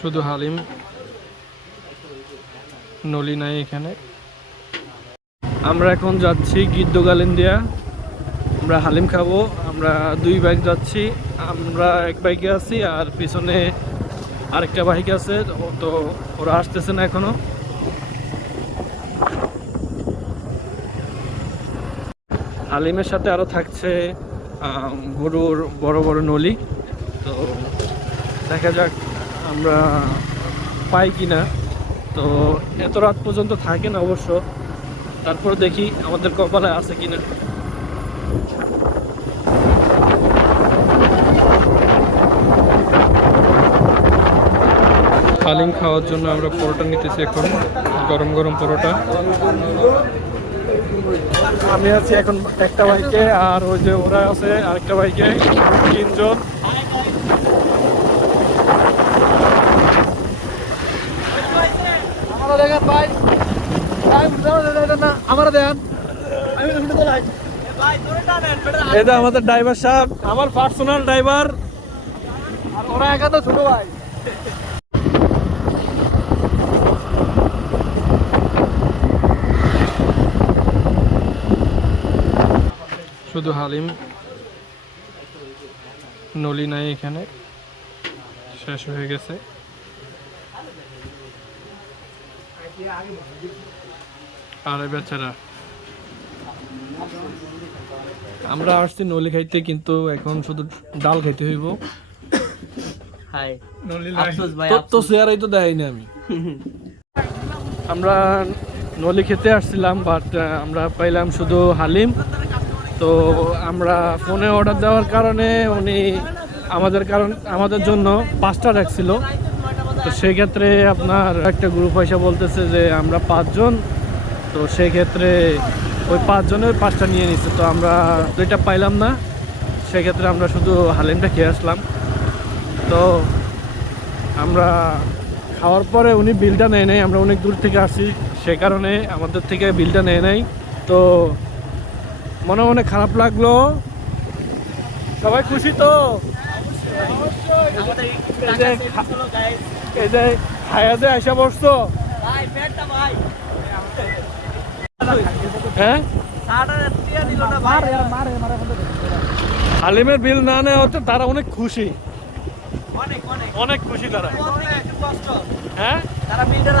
শুধু হালিম, নলি নাই এখানে। আমরা এখন যাচ্ছি গিদ্দগাল ইন্ডিয়া। আমরা হালিম খাব, আমরা দুই বাইক যাচ্ছি, আমরা এক বাইকে আছি আর পিছনে আরেকটা বাইক আছে, তো ওরা আসতেছে না এখনও। হালিমের সাথে আরও থাকছে গরুর বড় বড় নলি। তো দেখা যাক আমরা পাই কি না তো এত রাত পর্যন্ত থাকে না অবশ্য। তারপর দেখি আমাদের কপালে আছে কি না হালিম খাওয়ার জন্য আমরা পরোটা নিতেছি এখন, গরম গরম পরোটা। আমি আছি এখন একটা বাইকে আর ওই যে ওরা আছে আরেকটা বাইকে তিনজন। দেখেন ভাই। ভাই না আমি এটা আমাদের ড্রাইভার সাহেব আমার পার্সোনাল ড্রাইভার আর ওরা একা তো ছোট ভাই। শুধু হালিম নলি নাই এখানে। শেষ হয়ে গেছে। আরে বেচারা। আমরা আসছি নলি খাইতে কিন্তু এখন শুধু ডাল খাইতে হইব। হাই। আফসোস ভাই তো তো আফসোস। চেয়ারাই আমি। আমরা নলি খেতে আসছিলাম বাট আমরা পাইলাম শুধু হালিম। তো আমরা ফোনে অর্ডার দেওয়ার কারণে উনি আমাদের কারণ আমাদের জন্য পাঁচটা রাখছিল। তো সেক্ষেত্রে আপনার একটা গ্রুপ এসে বলতেছে যে আমরা পাঁচজন তো সেক্ষেত্রে ওই পাঁচজনের পাঁচটা নিয়ে নিচ্ছে তো আমরা দুইটা পাইলাম না সেক্ষেত্রে আমরা শুধু হালিমটা খেয়ে আসলাম। তো আমরা খাওয়ার পরে উনি বিলটা নেয় নাই আমরা অনেক দূর থেকে আসছি। সে কারণে আমাদের থেকে বিলটা নেয় নাই। তো মনে মনে খারাপ লাগল। সবাই খুশি তো? আমাদের এই যে আসা বসছো। হ্যাঁ? সাড়ে টিয়া দিল না ভাই। মারে মারে হালিমের বিল না নেওয়া হচ্ছে তারা অনেক খুশি। অনেক খুশি তারা। হ্যাঁ? তারা বিলটা